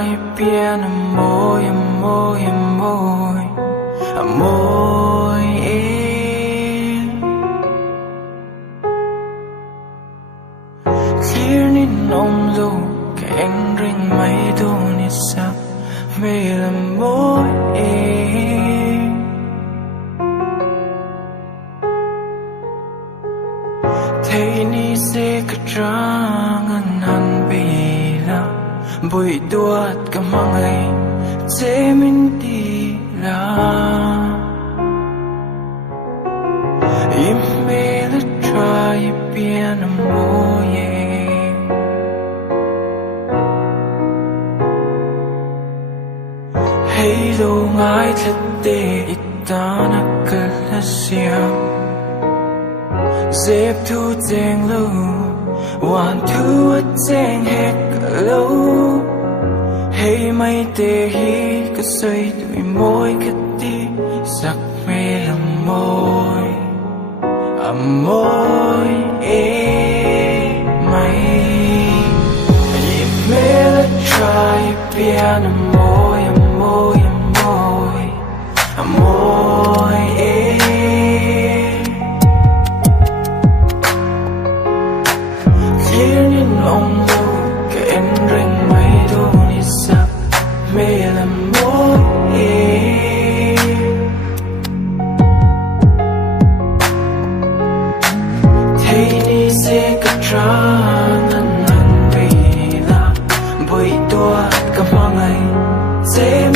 trai bien amor amor amor amor clear ni nông lu keng ring mai do ni sap về làm mối thấy ni sẽ cả trang anh hẳn bị la buổi tuat cả mang ngày sẽ mình đi la im mê là trai bien amor hay đâu ngại thật để ta nắc cả xiao dẹp thu giang lâu hoàn thu giang hẹt cả lâu hay mây tê hi cứ xoay đôi môi cất đi sắc mê làm môi amor mây mê là trai bien amor amor amor amor clear ni nông lu keng ring mai do ni sap mê làm mối thấy ni sẽ cả trang anh hẳn bị la buổi tối cả mang ngày sẽ